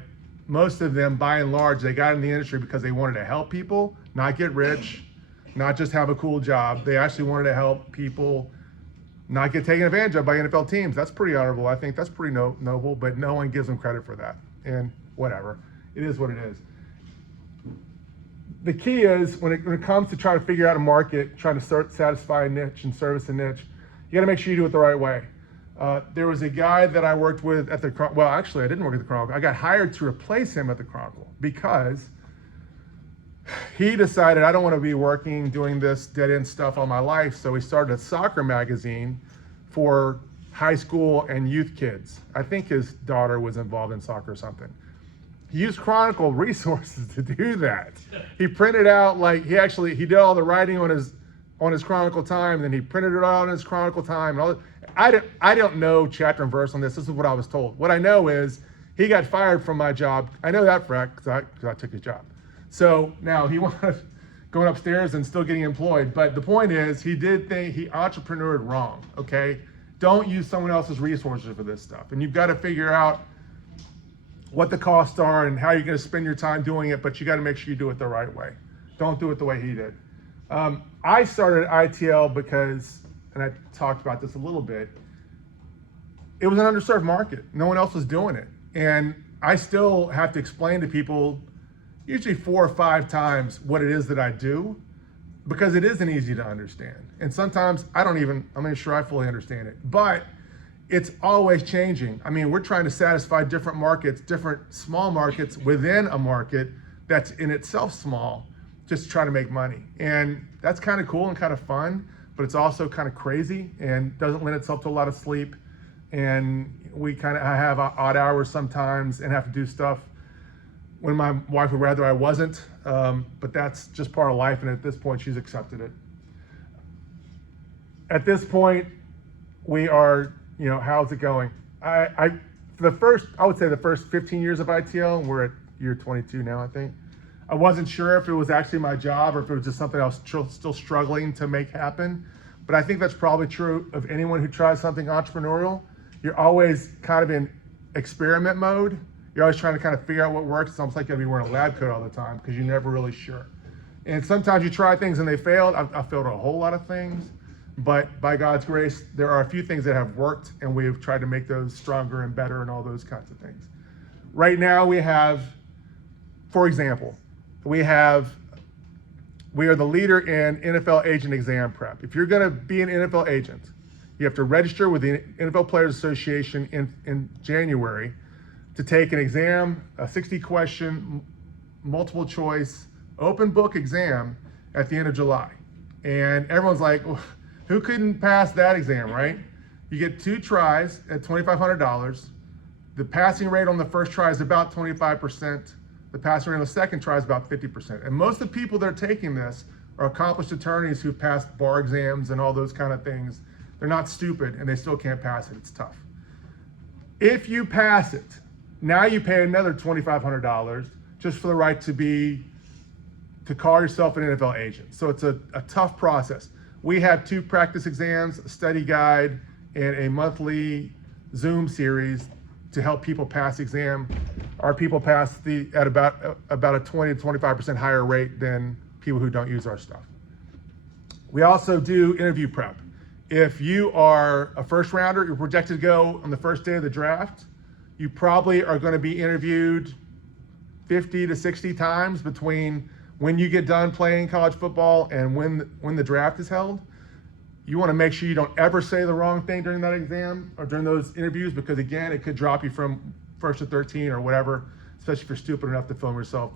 most of them, by and large, they got in the industry because they wanted to help people, not get rich, not just have a cool job. They actually wanted to help people not get taken advantage of by NFL teams. That's pretty honorable. I think that's pretty noble, but no one gives them credit for that. And whatever, it is what it is. The key is when it comes to trying to figure out a market, trying to satisfy a niche and service a niche, you got to make sure you do it the right way. There was a guy that I worked with at the Chronicle. Well, actually, I didn't work at the Chronicle. I got hired to replace him at the Chronicle because he decided I don't want to be working doing this dead-end stuff all my life. So he started a soccer magazine for high school and youth kids. I think his daughter was involved in soccer or something. He used Chronicle resources to do that. He printed out, like, he did all the writing on his Chronicle time, then he printed it out on his Chronicle time. And all that. I don't know chapter and verse on this. This is what I was told. What I know is he got fired from my job. I know that for a fact because I took his job. So now he wanted going upstairs and still getting employed. But the point is, he entrepreneured wrong, okay? Don't use someone else's resources for this stuff. And you've got to figure out what the costs are and how you're going to spend your time doing it, but you got to make sure you do it the right way. Don't do it the way he did. I started ITL because, and I talked about this a little bit, it was an underserved market. No one else was doing it. And I still have to explain to people usually 4 or 5 times what it is that I do, because it isn't easy to understand. And sometimes I'm not sure I fully understand it, but it's always changing. I mean, we're trying to satisfy different markets, different small markets within a market that's in itself small, just to try to make money. And that's kind of cool and kind of fun, but it's also kind of crazy and doesn't lend itself to a lot of sleep. And I have odd hours sometimes and have to do stuff when my wife would rather I wasn't, but that's just part of life, and at this point, she's accepted it. At this point, we are, how's it going? I would say the first 15 years of ITL, and we're at year 22 now, I think. I wasn't sure if it was actually my job or if it was just something I was still struggling to make happen, but I think that's probably true of anyone who tries something entrepreneurial. You're always kind of in experiment mode. You're always trying to kind of figure out what works. It's almost like you'll be wearing a lab coat all the time because you're never really sure. And sometimes you try things and they failed. I've failed at a whole lot of things, but by God's grace, there are a few things that have worked, and we've tried to make those stronger and better and all those kinds of things. Right now we have, for example, we are the leader in NFL agent exam prep. If you're going to be an NFL agent, you have to register with the NFL Players Association in January to take an exam, a 60-question, multiple choice, open book exam at the end of July. And everyone's like, well, who couldn't pass that exam, right? You get 2 tries at $2,500. The passing rate on the first try is about 25%. The passing rate on the second try is about 50%. And most of the people that are taking this are accomplished attorneys who've passed bar exams and all those kind of things. They're not stupid, and they still can't pass it. It's tough. If you pass it, now you pay another $2,500 just for the right to call yourself an NFL agent. So it's a tough process. We have 2 practice exams, a study guide, and a monthly Zoom series to help people pass the exam. Our people pass at about a 20 to 25% higher rate than people who don't use our stuff. We also do interview prep. If you are a first rounder, you're projected to go on the first day of the draft, you probably are going to be interviewed 50 to 60 times between when you get done playing college football and when the draft is held. You want to make sure you don't ever say the wrong thing during that exam or during those interviews, because again, it could drop you from 1st to 13 or whatever, especially if you're stupid enough to film yourself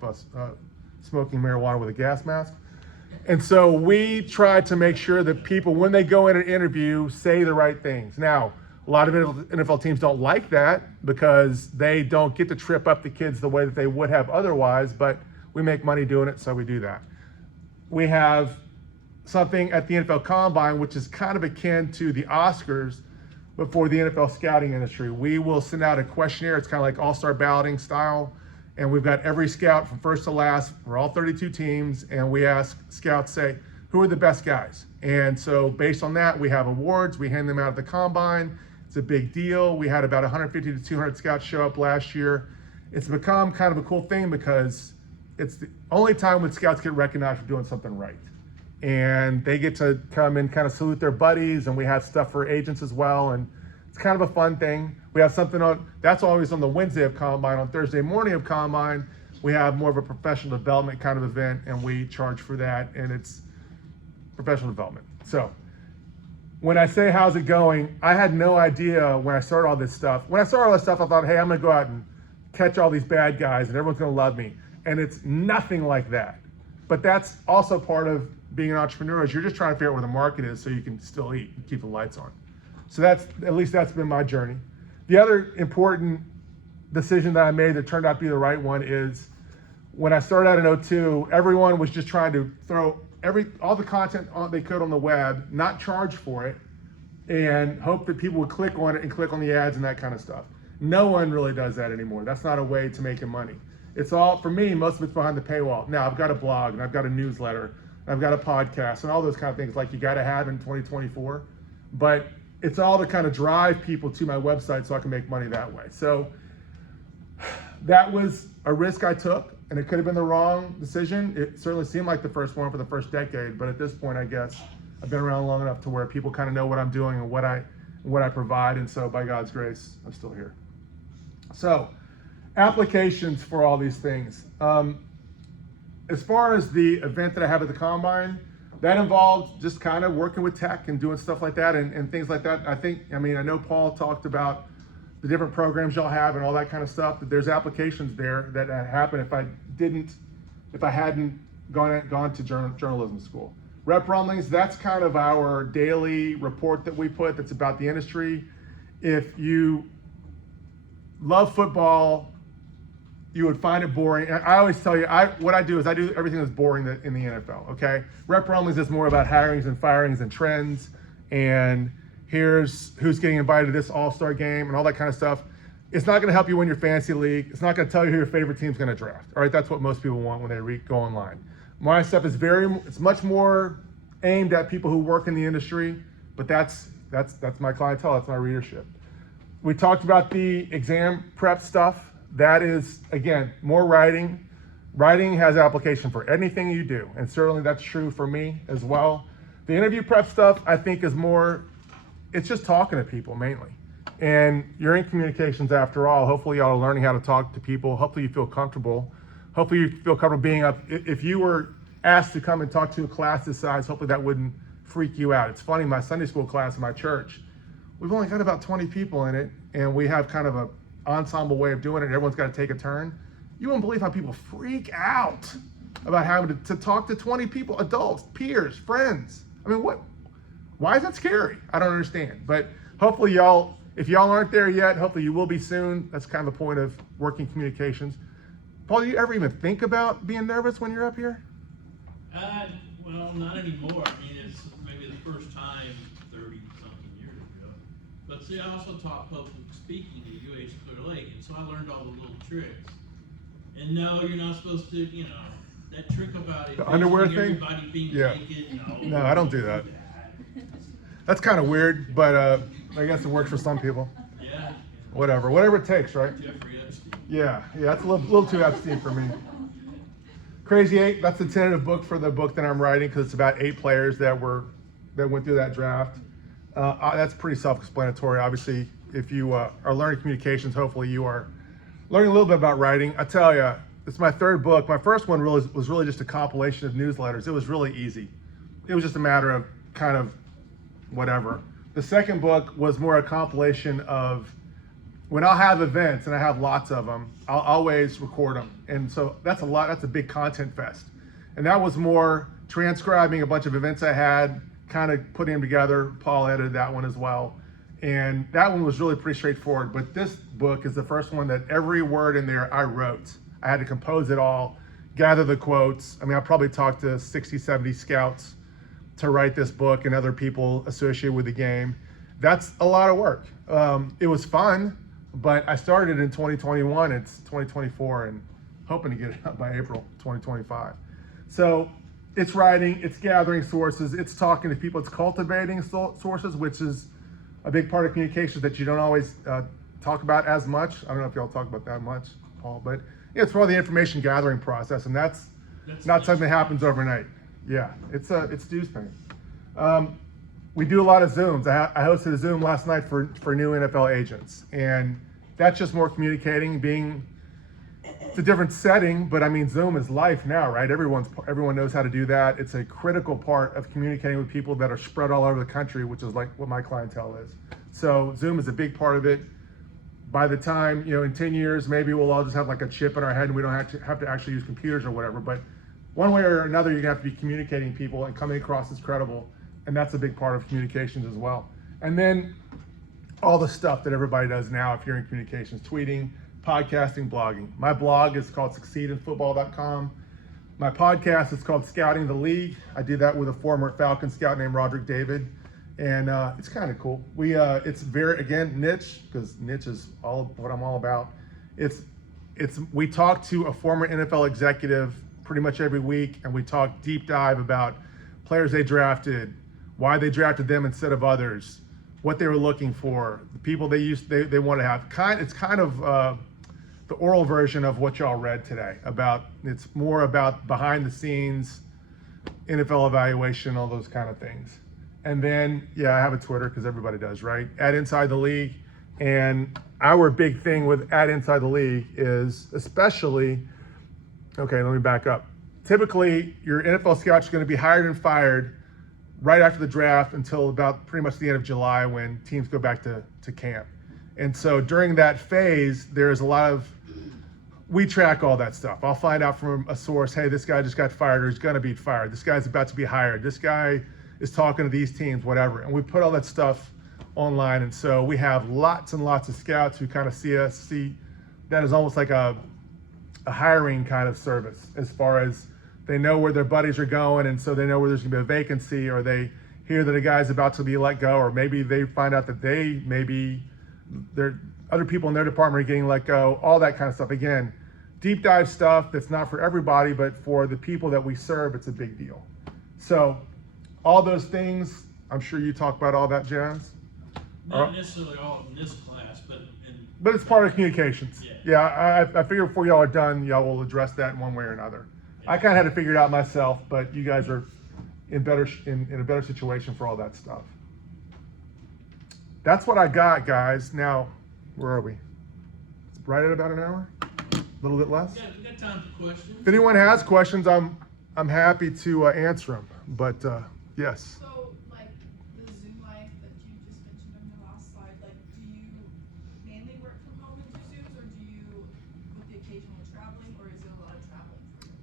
smoking marijuana with a gas mask. And so we try to make sure that people, when they go in an interview, say the right things. Now, a lot of NFL teams don't like that because they don't get to trip up the kids the way that they would have otherwise, but we make money doing it, so we do that. We have something at the NFL Combine, which is kind of akin to the Oscars, but for the NFL scouting industry. We will send out a questionnaire. It's kind of like all-star balloting style. And we've got every scout from first to last for all 32 teams. And we ask scouts, say, who are the best guys? And so based on that, we have awards. We hand them out at the Combine. It's a big deal. We had about 150 to 200 scouts show up last year. it's become kind of a cool thing because it's the only time when scouts get recognized for doing something right. And they get to come and kind of salute their buddies, and we have stuff for agents as well. And it's kind of a fun thing. We have something that's always on the Wednesday of Combine. On Thursday morning of Combine, we have more of a professional development kind of event, and we charge for that, and it's professional development. So when I say how's it going, I had no idea when I started all this stuff. When I started all this stuff, I thought, hey, I'm gonna go out and catch all these bad guys and everyone's gonna love me. And it's nothing like that. But that's also part of being an entrepreneur, is you're just trying to figure out where the market is so you can still eat and keep the lights on. So that's been my journey. The other important decision that I made that turned out to be the right one is when I started out in 02, everyone was just trying to throw all the content they could on the web, not charge for it, and hope that people would click on it and click on the ads and that kind of stuff. No one really does that anymore. That's not a way to making money. It's all, for me, most of it's behind the paywall. Now, I've got a blog, and I've got a newsletter, and I've got a podcast, and all those kind of things like you got to have in 2024. But it's all to kind of drive people to my website so I can make money that way. So that was a risk I took, and it could have been the wrong decision. It certainly seemed like the first one for the first decade, but at this point, I guess I've been around long enough to where people kind of know what I'm doing and what I provide, and so by God's grace, I'm still here. So, applications for all these things. As far as the event that I have at the Combine, that involved just kind of working with tech and doing stuff like that and things like that. I know Paul talked about the different programs y'all have and all that kind of stuff. But there's applications there that happen if I hadn't gone to journalism school. Rep Rumblings, that's kind of our daily report that we put that's about the industry. If you love football, you would find it boring. And I always tell you, what I do is I do everything that's boring in the NFL, okay? Rep Rumblings is more about hirings and firings and trends, and here's who's getting invited to this all-star game and all that kind of stuff. It's not gonna help you win your fantasy league. It's not gonna tell you who your favorite team's gonna draft, all right? That's what most people want when they go online. My stuff is it's much more aimed at people who work in the industry, but that's my clientele, that's my readership. We talked about the exam prep stuff. That is, again, more writing. Writing has application for anything you do, and certainly that's true for me as well. The interview prep stuff, I think, is more, it's just talking to people mainly. And you're in communications after all. Hopefully y'all are learning how to talk to people. Hopefully you feel comfortable. Hopefully you feel comfortable being up. If you were asked to come and talk to a class this size, hopefully that wouldn't freak you out. It's funny, my Sunday school class in my church, we've only got about 20 people in it, and we have kind of a ensemble way of doing it. Everyone's got to take a turn. You won't believe how people freak out about having to talk to 20 people, adults, peers, friends. I mean, why is that scary? I don't understand. But hopefully if y'all aren't there yet, hopefully you will be soon. That's kind of the point of working communications. Paul, do you ever even think about being nervous when you're up here? Well, not anymore. I mean, it's maybe the first time 30-something years ago. But see, I also taught public speaking at UH Clear Lake, and so I learned all the little tricks. And no, you're not supposed to, that trick about the underwear thing? Everybody being naked. No, I don't do that. That's kind of weird, but I guess it works for some people. Yeah. Whatever it takes, right? Jeffrey Epstein. Yeah, that's a little too Epstein for me. Crazy 8, that's the tentative book for the book that I'm writing, because it's about 8 players that went through that draft. That's pretty self-explanatory. Obviously, if you are learning communications, hopefully you are learning a little bit about writing. I tell you, it's my 3rd book. My first one was really just a compilation of newsletters. It was really easy. It was just a matter of kind of whatever. The 2nd book was more a compilation of, when I'll have events, and I have lots of them, I'll always record them. And so that's a big content fest. And that was more transcribing a bunch of events I had, kind of putting them together. Paul edited that one as well. And that one was really pretty straightforward. But this book is the first one that every word in there I wrote. I had to compose it all, gather the quotes. I mean, I probably talked to 60, 70 scouts to write this book and other people associated with the game. That's a lot of work. It was fun, but I started in 2021. It's 2024, and hoping to get it out by April 2025. So it's writing, it's gathering sources, it's talking to people, it's cultivating sources, which is a big part of communications that you don't always talk about as much. I don't know if y'all talk about that much. Paul, but yeah, it's for the information gathering process, and that's That's not something that happens overnight. Yeah, it's dues paying. We do a lot of Zooms. I hosted a Zoom last night for new NFL agents, and that's just more communicating, it's a different setting, but I mean, Zoom is life now, right? Everyone knows how to do that. It's a critical part of communicating with people that are spread all over the country, which is like what my clientele is. So Zoom is a big part of it. By the time, in 10 years, maybe we'll all just have like a chip in our head and we don't have to actually use computers or whatever. But one way or another, you're gonna have to be communicating people and coming across as credible. And that's a big part of communications as well. And then all the stuff that everybody does now, if you're in communications, tweeting, podcasting, blogging. My blog is called succeedinfootball.com. My podcast is called Scouting the League. I did that with a former Falcon scout named Roderick David. And it's kind of cool. It's very, again, niche, because niche is all what I'm all about. We talk to a former NFL executive pretty much every week, and we talk deep dive about players they drafted, why they drafted them instead of others, what they were looking for, the people they want to have. It's kind of the oral version of what y'all read today. It's more about behind the scenes, NFL evaluation, all those kind of things. And then, I have a Twitter, because everybody does, right? At Inside the League. And our big thing with at Inside the League is especially, okay, let me back up. Typically, your NFL scouts are going to be hired and fired right after the draft until about pretty much the end of July, when teams go back to camp. And so during that phase, there's a lot of, we track all that stuff. I'll find out from a source, hey, this guy just got fired or he's going to be fired. This guy's about to be hired. This guy is talking to these teams, whatever. And we put all that stuff online. And so we have lots and lots of scouts who kind of see that as almost like a hiring kind of service, as far as they know where their buddies are going. And so they know where there's gonna be a vacancy, or they hear that a guy's about to be let go, or maybe they find out that other people in their department are getting let go, all that kind of stuff. Again, deep dive stuff that's not for everybody, but for the people that we serve, it's a big deal. So all those things, I'm sure you talk about all that jazz. Not necessarily all in this class, but it's part of communications. I figure before y'all are done, y'all will address that in one way or another. I kind of had to figure it out myself, but you guys are in a better situation for all that stuff. That's what I got, guys. Now, where are we? It's right at about an hour, a little bit less. we got time for questions. If anyone has questions, I'm happy to answer them. But yes. So, like, the Zoom life that you just mentioned on your last slide, like, do you mainly work from home and do Zooms, or do you, with the occasional traveling, or is it a lot of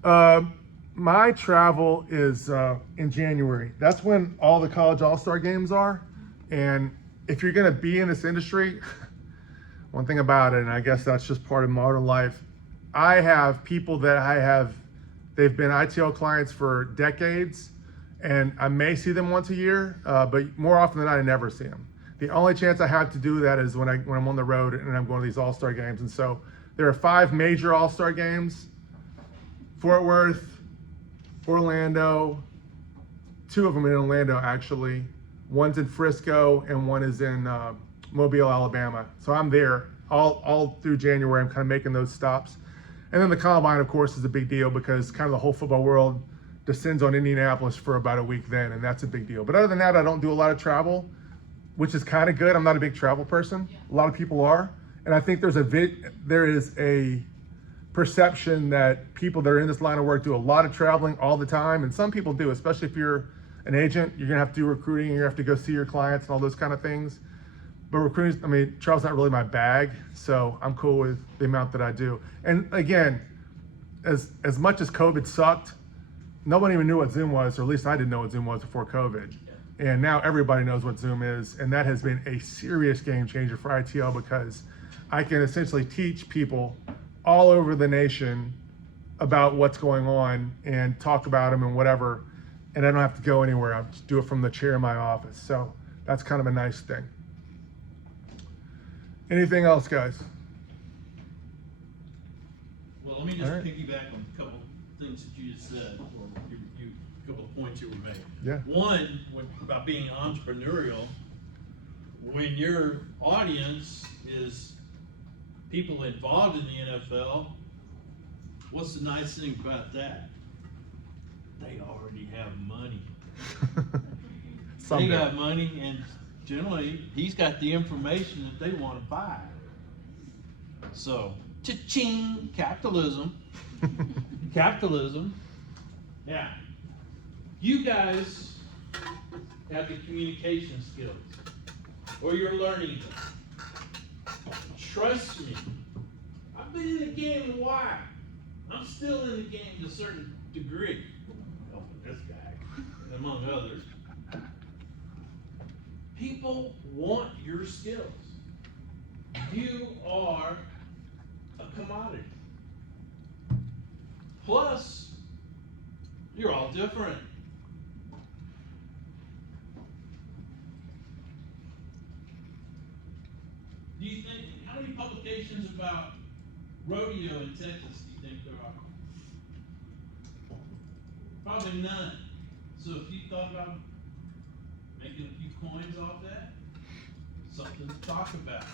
traveling? My travel is in January. That's when all the college all-star games are. And if you're going to be in this industry, one thing about it, and I guess that's just part of modern life, I have people that they've been ITL clients for decades, and I may see them once a year, but more often than not, I never see them. The only chance I have to do that is when I'm on the road and I'm going to these all-star games. And so there are 5 major all-star games: Fort Worth, Orlando, 2 of them in Orlando, actually. One's in Frisco, and one is in Mobile, Alabama. So I'm there all through January. I'm kind of making those stops. And then the Combine, of course, is a big deal, because kind of the whole football world descends on Indianapolis for about a week then, and that's a big deal. But other than that, I don't do a lot of travel, which is kind of good. I'm not a big travel person. A lot of people are. And I think there is a perception that people that are in this line of work do a lot of traveling all the time. And some people do, especially if you're an agent. You're gonna have to do recruiting, you're gonna have to go see your clients and all those kind of things. But recruiting, travel's not really my bag, so I'm cool with the amount that I do. And again, as much as COVID sucked, nobody even knew what Zoom was, or at least I didn't know what Zoom was before COVID. And now everybody knows what Zoom is, and that has been a serious game changer for ITL, because I can essentially teach people all over the nation about what's going on and talk about them and whatever, and I don't have to go anywhere. I just do it from the chair in my office. So that's kind of a nice thing. Anything else, guys? Well, let me just All right. piggyback on a couple things that you just said, or a couple of points you were making. Yeah. One, about being entrepreneurial, when your audience is people involved in the NFL, what's the nice thing about that? They already have money. They got money, and generally, he's got the information that they want to buy. So, cha-ching, capitalism. Capitalism. Yeah. You guys have the communication skills, or you're learning them. Trust me, I've been in the game a while. I'm still in the game to a certain degree. Helping this guy, among others. People want your skills. You are a commodity. Plus, you're all different. Do you think, how many publications about rodeo in Texas do you think there are? Probably none. So if you thought about making a few coins off that, something to talk about.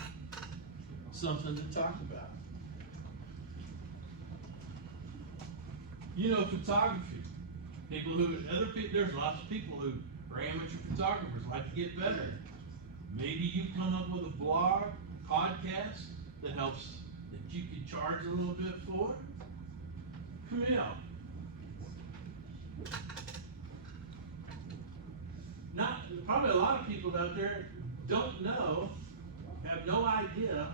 Something to talk about. You know, photography. There's lots of people who are amateur photographers, like to get better. Maybe you come up with a blog, podcast that helps, that you can charge a little bit for. Come out. Probably a lot of people out there don't know, have no idea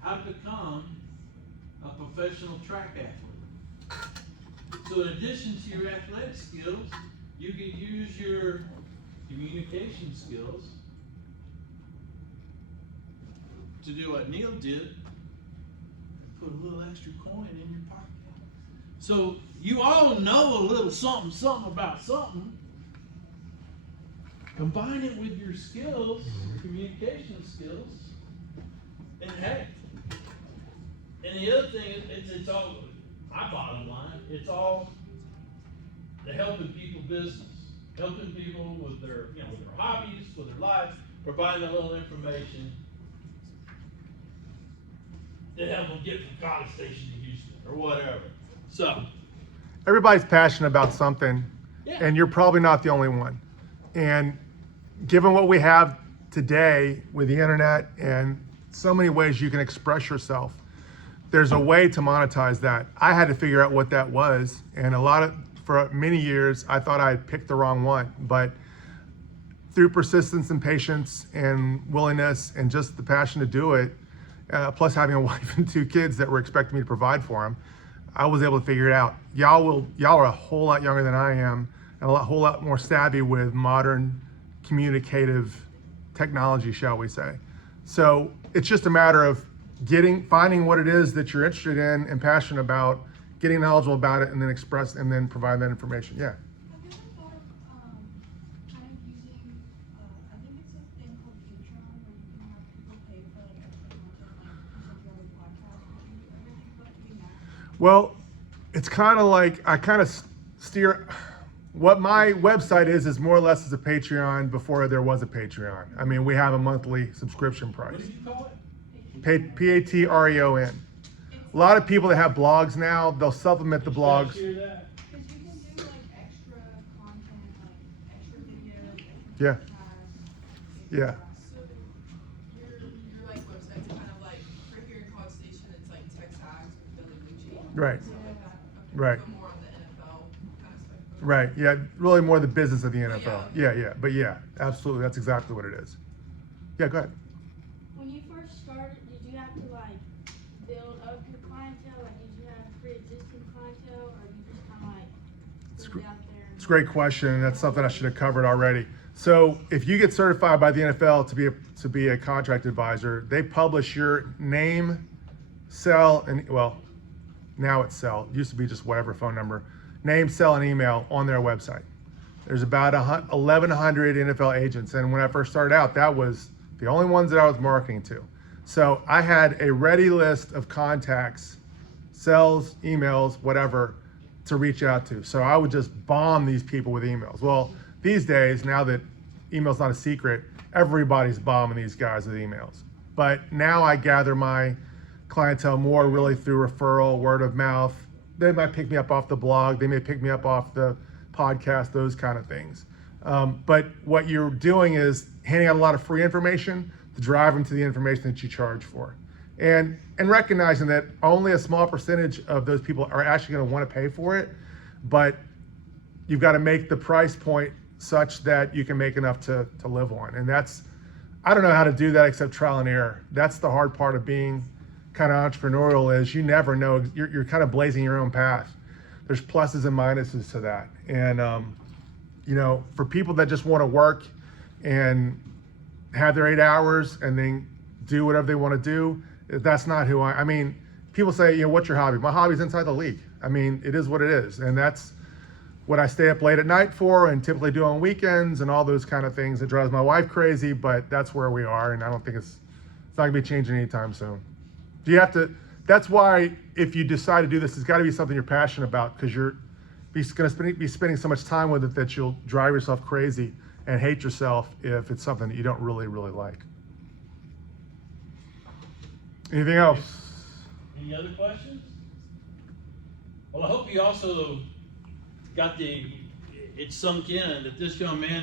how to become a professional track athlete. So in addition to your athletic skills, you can use your communication skills to do what Neil did, put a little extra coin in your pocket. So you all know a little something, something about something. Combine it with your skills, your communication skills, and hey. And the other thing is, it's all, my bottom line, it's all the helping people business. Helping people with their, with their hobbies, with their lives, providing a little information to help them get from College Station to Houston or whatever. So, Everybody's passionate about something, yeah. and you're probably not the only one. And given what we have today with the internet and so many ways you can express yourself, there's a way to monetize that. I had to figure out what that was, and for many years, I thought I had picked the wrong one. But through persistence and patience and willingness and just the passion to do it, plus having a wife and 2 kids that were expecting me to provide for them, I was able to figure it out. Y'all are a whole lot younger than I am, and a whole lot more savvy with modern communicative technology, shall we say. So it's just a matter of finding what it is that you're interested in and passionate about, getting knowledgeable about it, and then provide that information. Yeah. Have you ever thought of kind of using, I think it's a thing called Patreon where you can have people pay for like extra content, like essentially like podcasts. Have you ever think about doing that? Well, it's kind of like I kind of steer. What my website is more or less as a Patreon before there was a Patreon. I mean, we have a monthly subscription price. What did you call it? Patreon. A lot of people that have blogs now, they'll supplement the blogs. Did you guys hear that? Because you can do like extra content, like extra videos, Yeah. podcasts. Yeah. So your like website's kind of like for here in College Station, it's like tech tags with Billy Lucci. Right. Stuff like that. Okay. Right. So more on the NFL kind of stuff. Right. Yeah. Really more the business of the NFL. Yeah. But yeah, absolutely. That's exactly what it is. Yeah. Go ahead. When you first started, did you have to like build up your clientele? Like, did you have pre-existing clientele, or you just kind of like put it out there? It's a great question, and that's something I should have covered already. So if you get certified by the NFL to be a contract advisor, they publish your name, cell, and now it's cell. It used to be just whatever phone number, name, cell, and email on their website. There's about 1,100 NFL agents, and when I first started out, that was the only ones that I was marketing to. So I had a ready list of contacts, cells, emails, whatever, to reach out to. So I would just bomb these people with emails. Well, these days, now that email's not a secret, everybody's bombing these guys with emails. But now I gather my clientele more really through referral, word of mouth. They might pick me up off the blog. They may pick me up off the podcast, those kind of things. But what you're doing is handing out a lot of free information to drive them to the information that you charge for. And recognizing that only a small percentage of those people are actually going to want to pay for it, but you've got to make the price point such that you can make enough to live on. And I don't know how to do that except trial and error. That's the hard part of being kind of entrepreneurial, is you never know. You're kind of blazing your own path. There's pluses and minuses to that. And, for people that just want to work and have their 8 hours and then do whatever they want to do, that's not who I mean, people say, what's your hobby? My hobby's inside the league. I mean, it is what it is. And that's what I stay up late at night for and typically do on weekends and all those kind of things. It drives my wife crazy, but that's where we are. And I don't think it's not gonna be changing anytime soon. That's why if you decide to do this, it's gotta be something you're passionate about, because you're gonna be spending so much time with it that you'll drive yourself crazy and hate yourself if it's something that you don't really, really like. Anything else? Any other questions? Well, I hope you also got it sunk in that this young man